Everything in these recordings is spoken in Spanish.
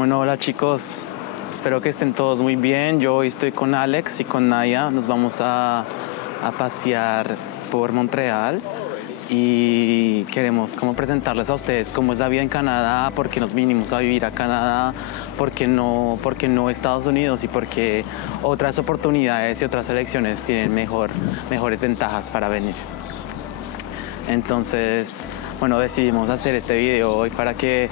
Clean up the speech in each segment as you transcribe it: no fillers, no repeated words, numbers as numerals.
Bueno, hola chicos, espero que estén todos muy bien. Yo hoy estoy con Alex y con Naya, nos vamos a pasear por Montreal y queremos como presentarles a ustedes cómo es la vida en Canadá, por qué nos vinimos a vivir a Canadá, por qué no Estados Unidos y por qué otras oportunidades y otras elecciones tienen mejores ventajas para venir. Entonces, bueno, decidimos hacer este video hoy para que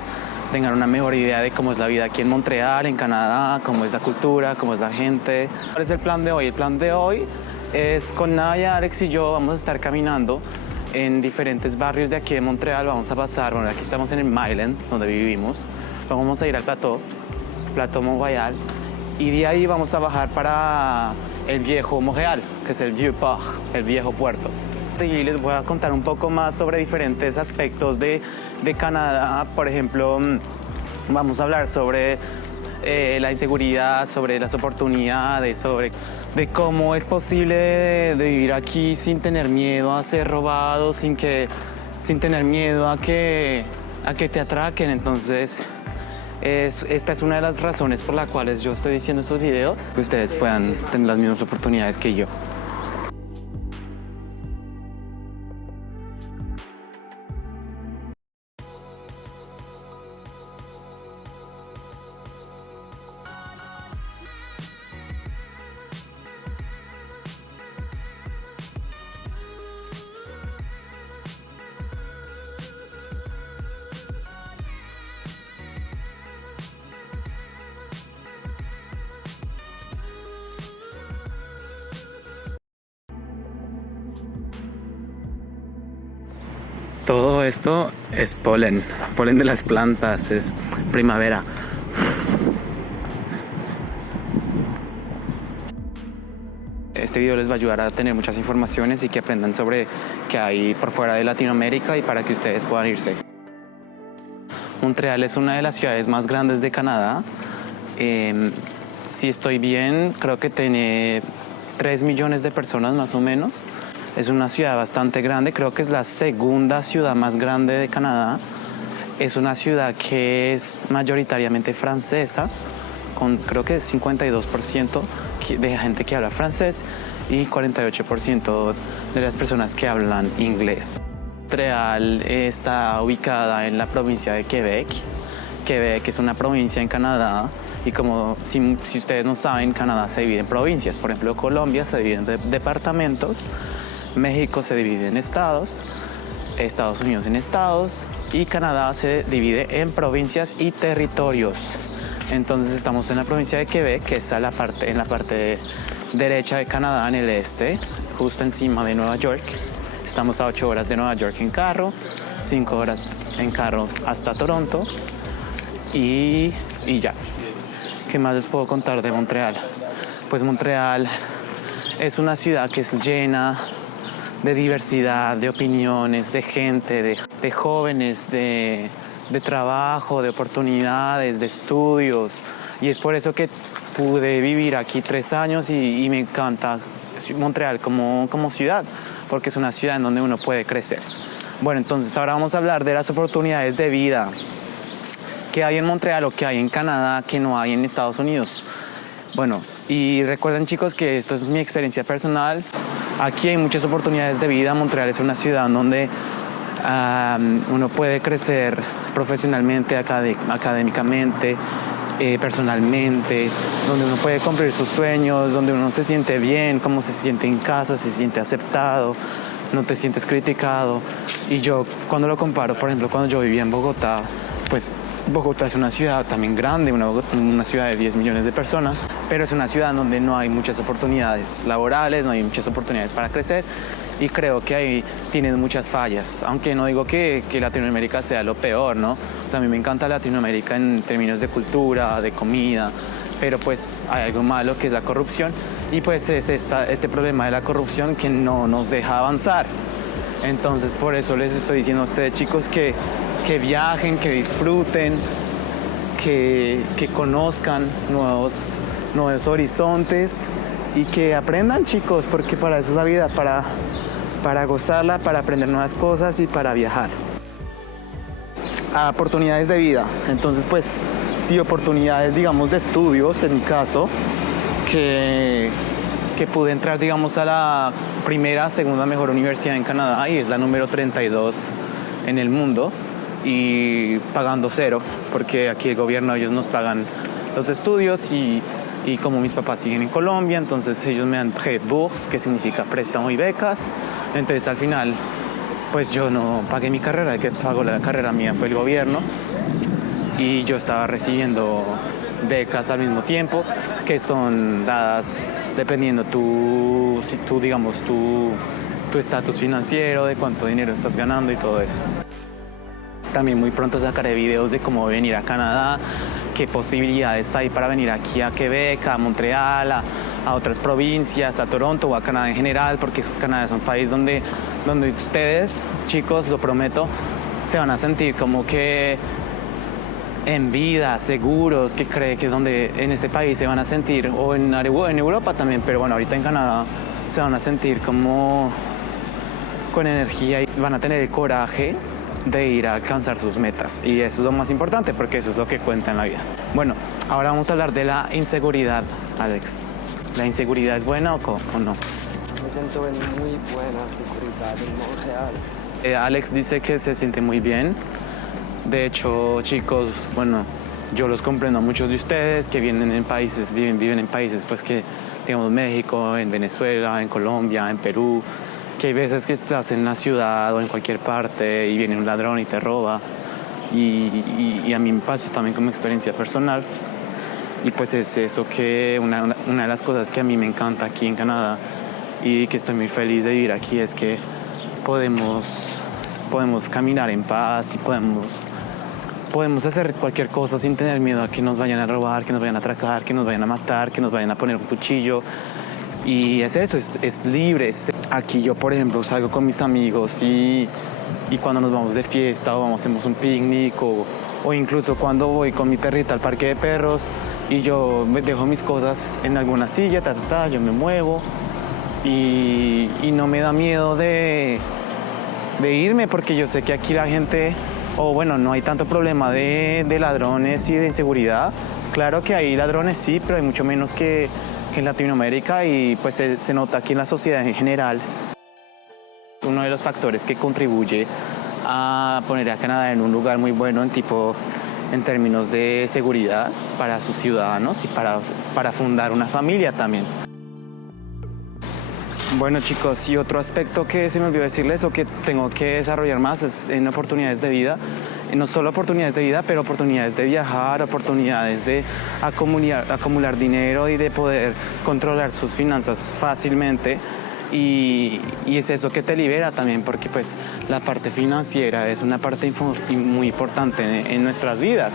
tengan una mejor idea de cómo es la vida aquí en Montreal, en Canadá, cómo es la cultura, cómo es la gente. ¿Cuál es el plan de hoy? El plan de hoy es con Naya, Alex y yo vamos a estar caminando en diferentes barrios de aquí de Montreal. Vamos a pasar, bueno, aquí estamos en el Myland, donde vivimos. Vamos a ir al Plateau Mont-Royal, y de ahí vamos a bajar para el viejo Montreal, que es el Vieux-Port, el viejo puerto. Y les voy a contar un poco más sobre diferentes aspectos de Canadá. Por ejemplo, vamos a hablar sobre la inseguridad, sobre las oportunidades, de cómo es posible de vivir aquí sin tener miedo a ser robado, sin tener miedo a que te atraquen. Entonces, esta es una de las razones por las cuales yo estoy diciendo estos videos, que ustedes puedan tener las mismas oportunidades que yo. Todo esto es polen de las plantas, es primavera. Este video les va a ayudar a tener muchas informaciones y que aprendan sobre qué hay por fuera de Latinoamérica y para que ustedes puedan irse. Montreal es una de las ciudades más grandes de Canadá. Si estoy bien, creo que tiene 3 millones de personas más o menos. Es una ciudad bastante grande, creo que es la segunda ciudad más grande de Canadá. Es una ciudad que es mayoritariamente francesa, con creo que 52% de gente que habla francés y 48% de las personas que hablan inglés. Montreal está ubicada en la provincia de Quebec. Quebec es una provincia en Canadá y como si ustedes no saben, Canadá se divide en provincias. Por ejemplo, Colombia se divide en departamentos. México se divide en estados, Estados Unidos en estados y Canadá se divide en provincias y territorios. Entonces estamos en la provincia de Quebec, que está en la parte derecha de Canadá, en el este, justo encima de Nueva York. Estamos a 8 horas de Nueva York en carro, 5 horas en carro hasta Toronto y ya. ¿Qué más les puedo contar de Montreal? Pues Montreal es una ciudad que es llena de diversidad, de opiniones, de gente, de jóvenes, de trabajo, de oportunidades, de estudios. Y es por eso que pude vivir aquí 3 años y me encanta Montreal como ciudad, porque es una ciudad en donde uno puede crecer. Bueno, entonces ahora vamos a hablar de las oportunidades de vida que hay en Montreal o que hay en Canadá que no hay en Estados Unidos. Bueno, y recuerden chicos que esto es mi experiencia personal. Aquí hay muchas oportunidades de vida. Montreal es una ciudad donde uno puede crecer profesionalmente, académicamente, personalmente, donde uno puede cumplir sus sueños, donde uno se siente bien, como se siente en casa, se siente aceptado, no te sientes criticado. Y yo cuando lo comparo, por ejemplo, cuando yo vivía en Bogotá, pues Bogotá es una ciudad también grande, una ciudad de 10 millones de personas, pero es una ciudad donde no hay muchas oportunidades laborales, no hay muchas oportunidades para crecer y creo que ahí tienen muchas fallas, aunque no digo que Latinoamérica sea lo peor, ¿no? O sea, a mí me encanta Latinoamérica en términos de cultura, de comida, pero pues hay algo malo que es la corrupción y pues es este problema de la corrupción que no nos deja avanzar. Entonces por eso les estoy diciendo a ustedes chicos que viajen, que disfruten, que conozcan nuevos horizontes y que aprendan chicos, porque para eso es la vida, para gozarla, para aprender nuevas cosas y para viajar. Oportunidades de vida. Entonces pues sí, oportunidades, digamos, de estudios, en mi caso, que, que pude entrar, digamos, a la primera, segunda mejor universidad en Canadá y es la número 32 en el mundo y pagando cero, porque aquí el gobierno, ellos nos pagan los estudios y como mis papás siguen en Colombia, entonces ellos me dan prêt bourse, que significa préstamo y becas. Entonces al final, pues yo no pagué mi carrera, el que pagó la carrera mía fue el gobierno y yo estaba recibiendo becas al mismo tiempo, que son dadas dependiendo digamos, tu estatus financiero, de cuánto dinero estás ganando y todo eso. También muy pronto sacaré videos de cómo venir a Canadá, qué posibilidades hay para venir aquí a Quebec, a Montreal, a otras provincias, a Toronto o a Canadá en general, porque Canadá es un país donde ustedes, chicos, lo prometo, se van a sentir como que en vida, seguros, que cree que donde en este país se van a sentir, o en Europa también, pero bueno, ahorita en Canadá se van a sentir como con energía y van a tener el coraje de ir a alcanzar sus metas. Y eso es lo más importante porque eso es lo que cuenta en la vida. Bueno, ahora vamos a hablar de la inseguridad, Alex. ¿La inseguridad es buena o no? Me siento en muy buena seguridad en Montreal. Alex dice que se siente muy bien. De hecho, chicos, bueno, yo los comprendo a muchos de ustedes que viven en países pues que, digamos, México, en Venezuela, en Colombia, en Perú, que hay veces que estás en la ciudad o en cualquier parte y viene un ladrón y te roba. Y a mí me pasó también como experiencia personal. Y pues es eso que una de las cosas que a mí me encanta aquí en Canadá y que estoy muy feliz de vivir aquí es que podemos caminar en paz y podemos hacer cualquier cosa sin tener miedo a que nos vayan a robar, que nos vayan a atracar, que nos vayan a matar, que nos vayan a poner un cuchillo. Y es eso, es libre. Aquí yo, por ejemplo, salgo con mis amigos y cuando nos vamos de fiesta o hacemos un picnic o incluso cuando voy con mi perrita al parque de perros y yo me dejo mis cosas en alguna silla, yo me muevo y no me da miedo de irme porque yo sé que aquí la gente, no hay tanto problema de ladrones y de inseguridad. Claro que hay ladrones sí, pero hay mucho menos que en Latinoamérica y pues se nota aquí en la sociedad en general. Uno de los factores que contribuye a poner a Canadá en un lugar muy bueno en términos de seguridad para sus ciudadanos y para fundar una familia también. Bueno, chicos, y otro aspecto que se me olvidó decirles o que tengo que desarrollar más es en oportunidades de vida. No solo oportunidades de vida, pero oportunidades de viajar, oportunidades de acumular dinero y de poder controlar sus finanzas fácilmente. Y es eso que te libera también, porque pues la parte financiera es una parte muy importante en nuestras vidas.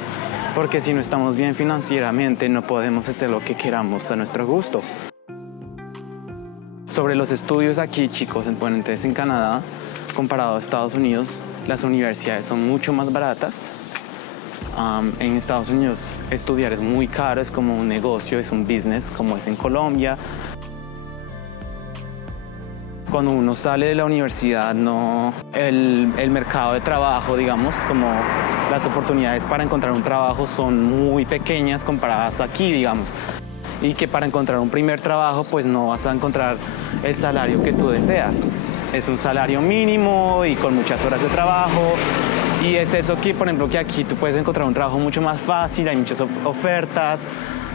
Porque si no estamos bien financieramente, no podemos hacer lo que queramos a nuestro gusto. Sobre los estudios aquí, chicos, entonces en Canadá, comparado a Estados Unidos, las universidades son mucho más baratas. En Estados Unidos estudiar es muy caro, es como un negocio, es un business, como es en Colombia. Cuando uno sale de la universidad, el mercado de trabajo, digamos, como las oportunidades para encontrar un trabajo son muy pequeñas comparadas aquí, digamos. Y que para encontrar un primer trabajo, pues no vas a encontrar el salario que tú deseas. Es un salario mínimo y con muchas horas de trabajo. Y es eso que, por ejemplo, que aquí tú puedes encontrar un trabajo mucho más fácil, hay muchas ofertas,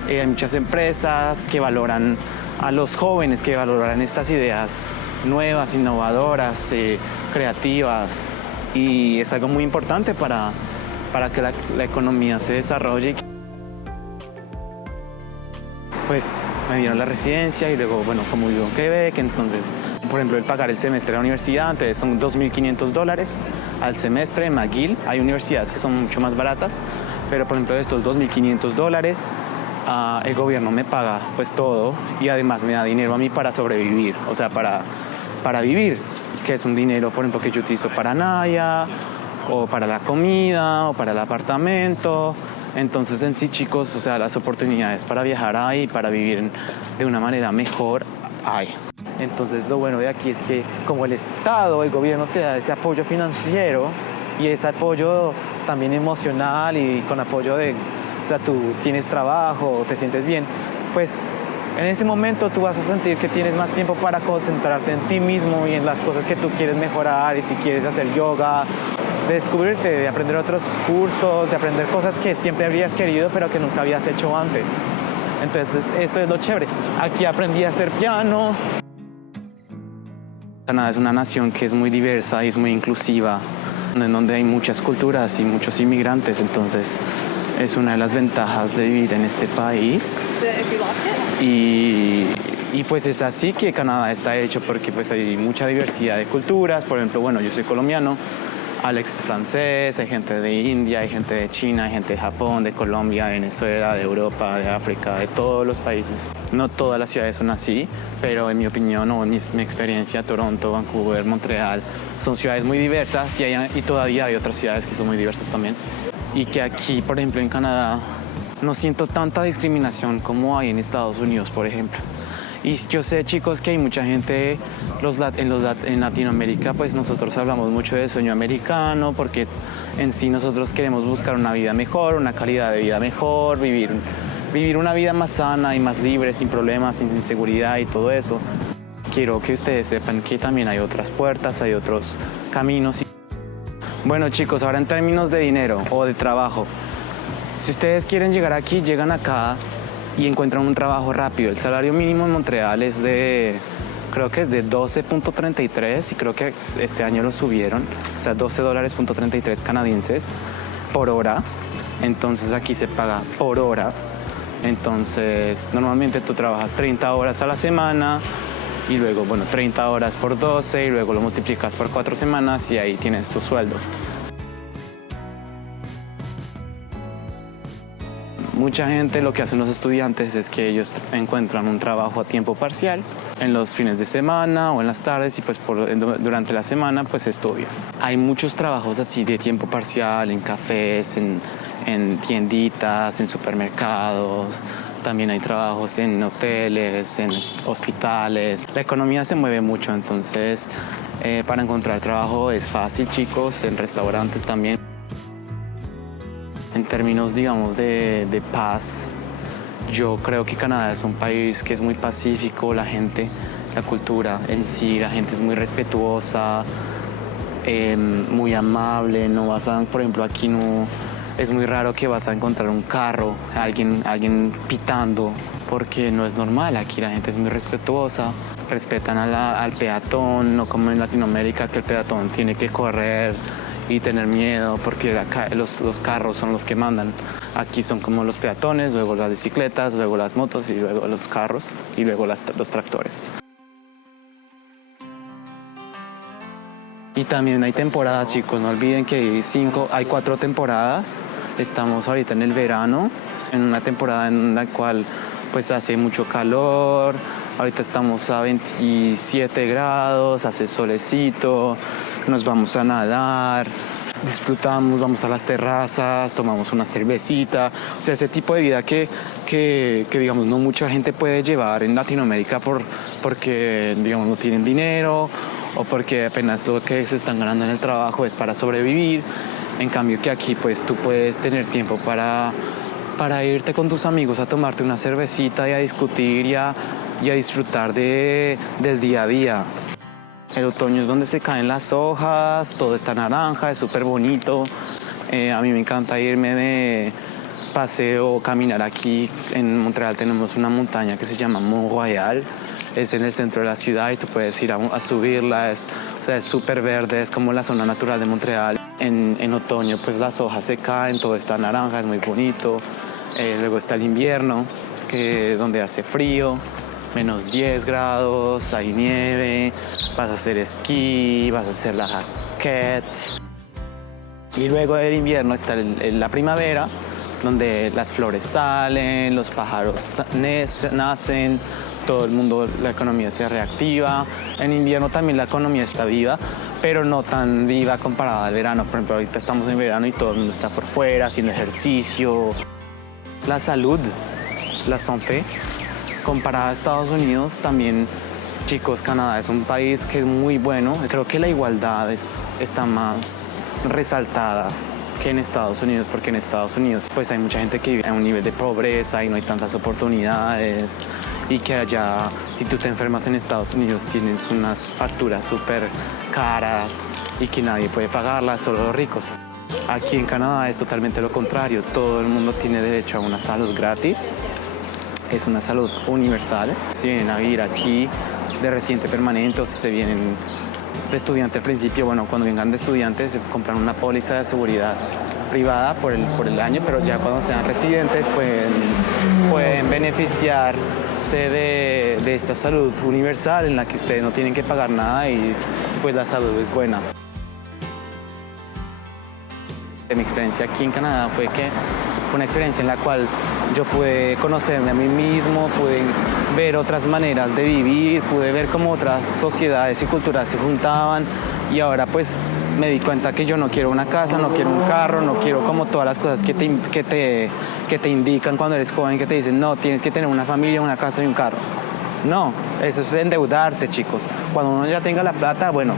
hay muchas empresas que valoran a los jóvenes, que valoran estas ideas nuevas, innovadoras, creativas. Y es algo muy importante para que la economía se desarrolle. Pues me dieron la residencia y luego, como vivo en Quebec, entonces, por ejemplo, el pagar el semestre de la universidad, entonces son $2,500 al semestre en McGill. Hay universidades que son mucho más baratas, pero por ejemplo, de estos $2,500, el gobierno me paga pues todo y además me da dinero a mí para sobrevivir, o sea, para vivir, que es un dinero, por ejemplo, que yo utilizo para Naya, o para la comida, o para el apartamento. Entonces, en sí, chicos, o sea, las oportunidades para viajar hay, para vivir de una manera mejor hay. Entonces, lo bueno de aquí es que como el Estado, el gobierno te da ese apoyo financiero y ese apoyo también emocional y con apoyo de o sea, tú tienes trabajo, te sientes bien, pues en ese momento tú vas a sentir que tienes más tiempo para concentrarte en ti mismo y en las cosas que tú quieres mejorar, y si quieres hacer yoga, de descubrirte, de aprender otros cursos, de aprender cosas que siempre habrías querido pero que nunca habías hecho antes. Entonces eso es lo chévere. Aquí aprendí a hacer piano. Canadá es una nación que es muy diversa y es muy inclusiva, en donde hay muchas culturas y muchos inmigrantes, entonces es una de las ventajas de vivir en este país. Y pues es así que Canadá está hecho, porque pues hay mucha diversidad de culturas. Por ejemplo, bueno, yo soy colombiano, Alex es francés, hay gente de India, hay gente de China, hay gente de Japón, de Colombia, de Venezuela, de Europa, de África, de todos los países. No todas las ciudades son así, pero en mi opinión o en mi experiencia, Toronto, Vancouver, Montreal, son ciudades muy diversas, y todavía hay otras ciudades que son muy diversas también. Y que aquí, por ejemplo, en Canadá, no siento tanta discriminación como hay en Estados Unidos, por ejemplo. Y yo sé, chicos, que hay mucha gente en Latinoamérica, pues nosotros hablamos mucho de sueño americano, porque en sí nosotros queremos buscar una vida mejor, una calidad de vida mejor, vivir una vida más sana y más libre, sin problemas, sin inseguridad y todo eso. Quiero que ustedes sepan que también hay otras puertas, hay otros caminos. Bueno, chicos, ahora en términos de dinero o de trabajo, si ustedes quieren llegar aquí, llegan acá y encuentran un trabajo rápido. El salario mínimo en Montreal creo que es de 12.33, y creo que este año lo subieron, o sea, $12.33 canadienses por hora. Entonces aquí se paga por hora. Entonces normalmente tú trabajas 30 horas a la semana, y luego, bueno, 30 horas por 12, y luego lo multiplicas por 4 semanas y ahí tienes tu sueldo. Mucha gente, lo que hacen los estudiantes es que ellos encuentran un trabajo a tiempo parcial en los fines de semana o en las tardes, y pues durante la semana pues estudian. Hay muchos trabajos así de tiempo parcial en cafés, en tienditas, en supermercados. También hay trabajos en hoteles, en hospitales. La economía se mueve mucho, entonces para encontrar trabajo es fácil, chicos, en restaurantes también. En términos, digamos, de paz, yo creo que Canadá es un país que es muy pacífico. La gente, la cultura en sí, la gente es muy respetuosa, muy amable. No vas a, por ejemplo, aquí no es muy raro que vas a encontrar un carro, alguien pitando, porque no es normal. Aquí la gente es muy respetuosa, respetan al peatón, no como en Latinoamérica, que el peatón tiene que correr y tener miedo porque los carros son los que mandan. Aquí son como los peatones, luego las bicicletas, luego las motos, y luego los carros, y luego los tractores. Y también hay temporadas, chicos, no olviden que hay 4 temporadas. Estamos ahorita en el verano, en una temporada en la cual pues hace mucho calor. Ahorita estamos a 27 grados, hace solecito, nos vamos a nadar, disfrutamos, vamos a las terrazas, tomamos una cervecita. O sea, ese tipo de vida que digamos, no mucha gente puede llevar en Latinoamérica porque, digamos, no tienen dinero, o porque apenas lo que se están ganando en el trabajo es para sobrevivir. En cambio que aquí pues tú puedes tener tiempo para irte con tus amigos a tomarte una cervecita y a discutir y a disfrutar del día a día. El otoño es donde se caen las hojas, todo está naranja, es súper bonito. A mí me encanta irme de paseo, caminar aquí. En Montreal tenemos una montaña que se llama Mont Royal. Es en el centro de la ciudad y tú puedes ir a subirla. Es súper verde, es como la zona natural de Montreal. En otoño pues las hojas se caen, todo está naranja, es muy bonito. Luego está el invierno, donde hace frío, menos 10 grados, hay nieve, vas a hacer esquí, vas a hacer la raquette. Y luego del invierno está la primavera, donde las flores salen, los pájaros nacen, todo el mundo, la economía se reactiva. En invierno también la economía está viva, pero no tan viva comparada al verano. Por ejemplo, ahorita estamos en verano y todo el mundo está por fuera haciendo ejercicio. La salud, la santé, comparada a Estados Unidos, también, chicos, Canadá es un país que es muy bueno. Creo que la igualdad está más resaltada que en Estados Unidos, porque en Estados Unidos pues hay mucha gente que vive a un nivel de pobreza y no hay tantas oportunidades, y que allá, si tú te enfermas en Estados Unidos, tienes unas facturas súper caras y que nadie puede pagarlas, solo los ricos. Aquí en Canadá es totalmente lo contrario, todo el mundo tiene derecho a una salud gratis, es una salud universal. Si vienen a vivir aquí de residente permanente o si se vienen de estudiante al principio, bueno, cuando vengan de estudiantes se compran una póliza de seguridad privada por el año, pero ya cuando sean residentes pueden beneficiarse de esta salud universal en la que ustedes no tienen que pagar nada y pues la salud es buena. Mi experiencia aquí en Canadá fue una experiencia en la cual yo pude conocerme a mí mismo, pude ver otras maneras de vivir, pude ver cómo otras sociedades y culturas se juntaban y ahora pues me di cuenta que yo no quiero una casa, no quiero un carro, no quiero como todas las cosas que te indican cuando eres joven, que te dicen no, tienes que tener una familia, una casa y un carro. No, eso es endeudarse, chicos. Cuando uno ya tenga la plata, bueno,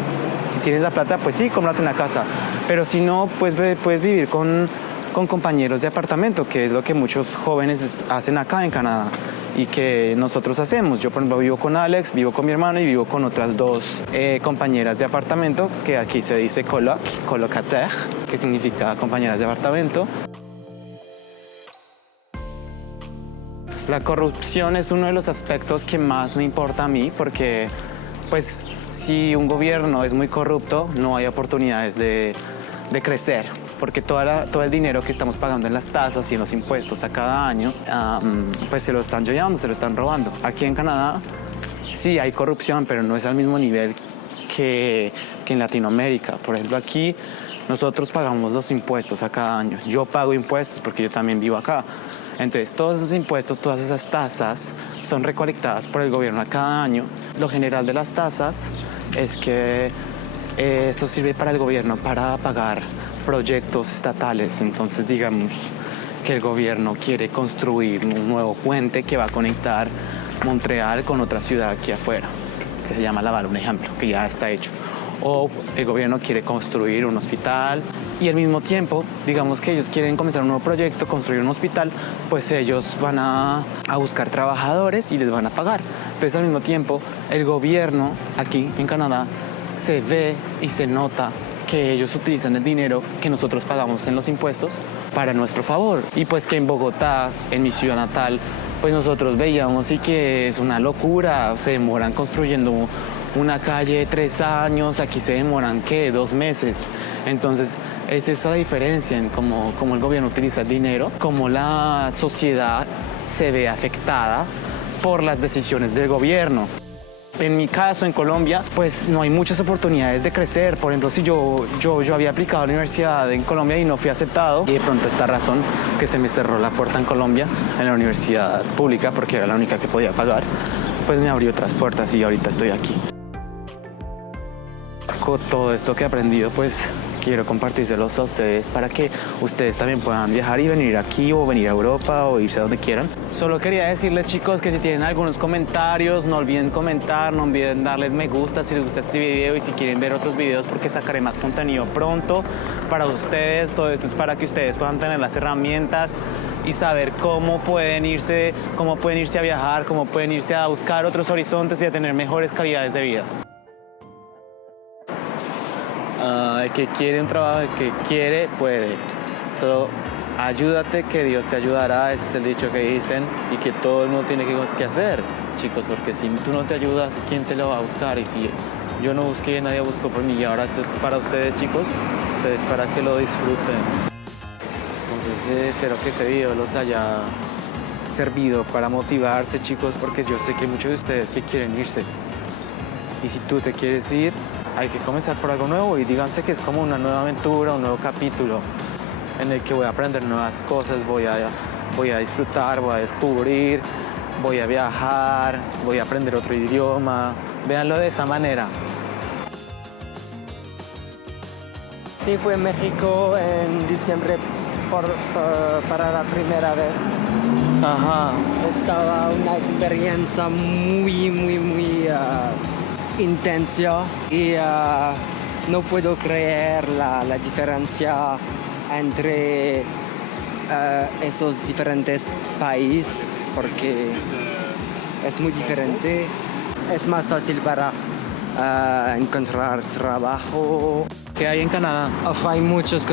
si tienes la plata, pues sí, cómprate una casa. Pero si no, pues puedes vivir con compañeros de apartamento, que es lo que muchos jóvenes hacen acá en Canadá y que nosotros hacemos. Yo, por ejemplo, vivo con Alex, vivo con mi hermano y vivo con otras dos compañeras de apartamento, que aquí se dice colocataire, que significa compañeras de apartamento. La corrupción es uno de los aspectos que más me importa a mí porque, pues, si un gobierno es muy corrupto, no hay oportunidades de crecer, porque todo el dinero que estamos pagando en las tasas y en los impuestos a cada año, pues se lo están llevando, se lo están robando. Aquí en Canadá sí hay corrupción, pero no es al mismo nivel que en Latinoamérica. Por ejemplo, aquí nosotros pagamos los impuestos a cada año. Yo pago impuestos porque yo también vivo acá. Entonces, todos esos impuestos, todas esas tasas son recolectadas por el gobierno a cada año. Lo general de las tasas es que eso sirve para el gobierno para pagar proyectos estatales. Entonces, digamos que el gobierno quiere construir un nuevo puente que va a conectar Montreal con otra ciudad aquí afuera, que se llama Laval, un ejemplo, que ya está hecho. O el gobierno quiere construir un hospital y al mismo tiempo, digamos que ellos quieren comenzar un nuevo proyecto, construir un hospital, pues ellos van a buscar trabajadores y les van a pagar. Entonces, al mismo tiempo, el gobierno aquí en Canadá se ve y se nota que ellos utilizan el dinero que nosotros pagamos en los impuestos para nuestro favor. Y pues que en Bogotá, en mi ciudad natal, pues nosotros veíamos y que es una locura, se demoran construyendo una calle de 3 años, aquí se demoran, ¿qué? 2 meses. Entonces, es esa diferencia en cómo el gobierno utiliza el dinero, cómo la sociedad se ve afectada por las decisiones del gobierno. En mi caso, en Colombia, pues no hay muchas oportunidades de crecer. Por ejemplo, si yo había aplicado a la universidad en Colombia y no fui aceptado, y de pronto esta razón que se me cerró la puerta en Colombia, en la universidad pública, porque era la única que podía pagar, pues me abrió otras puertas y ahorita estoy aquí. Con todo esto que he aprendido, pues quiero compartírselos a ustedes para que ustedes también puedan viajar y venir aquí o venir a Europa o irse a donde quieran. Solo quería decirles, chicos, que si tienen algunos comentarios, no olviden comentar, no olviden darles me gusta si les gusta este video y si quieren ver otros videos, porque sacaré más contenido pronto para ustedes. Todo esto es para que ustedes puedan tener las herramientas y saber cómo pueden irse a viajar, cómo pueden irse a buscar otros horizontes y a tener mejores calidades de vida. El que quiere un trabajo, el que quiere, puede. Solo ayúdate, que Dios te ayudará. Ese es el dicho que dicen y que todo el mundo tiene que hacer, chicos, porque si tú no te ayudas, ¿quién te lo va a buscar? Y si yo no busqué, nadie buscó por mí. Y ahora esto es para ustedes, chicos, entonces para que lo disfruten. Entonces espero que este video los haya servido para motivarse, chicos, porque yo sé que hay muchos de ustedes que quieren irse. Y si tú te quieres ir, hay que comenzar por algo nuevo y díganse que es como una nueva aventura, un nuevo capítulo en el que voy a aprender nuevas cosas, voy a disfrutar, voy a descubrir, voy a viajar, voy a aprender otro idioma. Véanlo de esa manera. Sí, fui a México en diciembre para la primera vez. Ajá. Estaba una experiencia muy intensa y no puedo creer la diferencia entre esos diferentes países porque es muy diferente. Es más fácil para encontrar trabajo. ¿Qué hay en Canadá? Hay muchos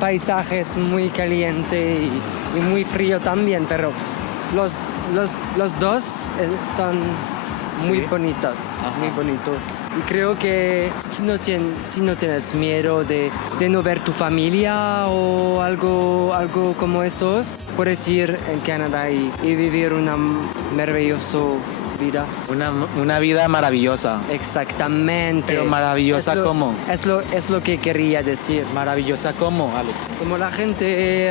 paisajes muy caliente y muy frío también, pero los dos son muy Sí. bonitos, Ajá. muy bonitos. Y creo que si no tienes miedo de no ver tu familia o algo como esos, puedes ir en Canadá y vivir una maravillosa vida. Una vida maravillosa. Exactamente. Pero maravillosa ¿cómo? Es lo que quería decir. ¿Maravillosa cómo, Alex? Como la gente,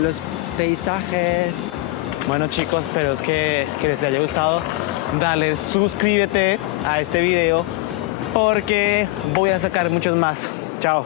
los paisajes. Bueno, chicos, espero que les haya gustado. Dale, suscríbete a este video porque voy a sacar muchos más. Chao.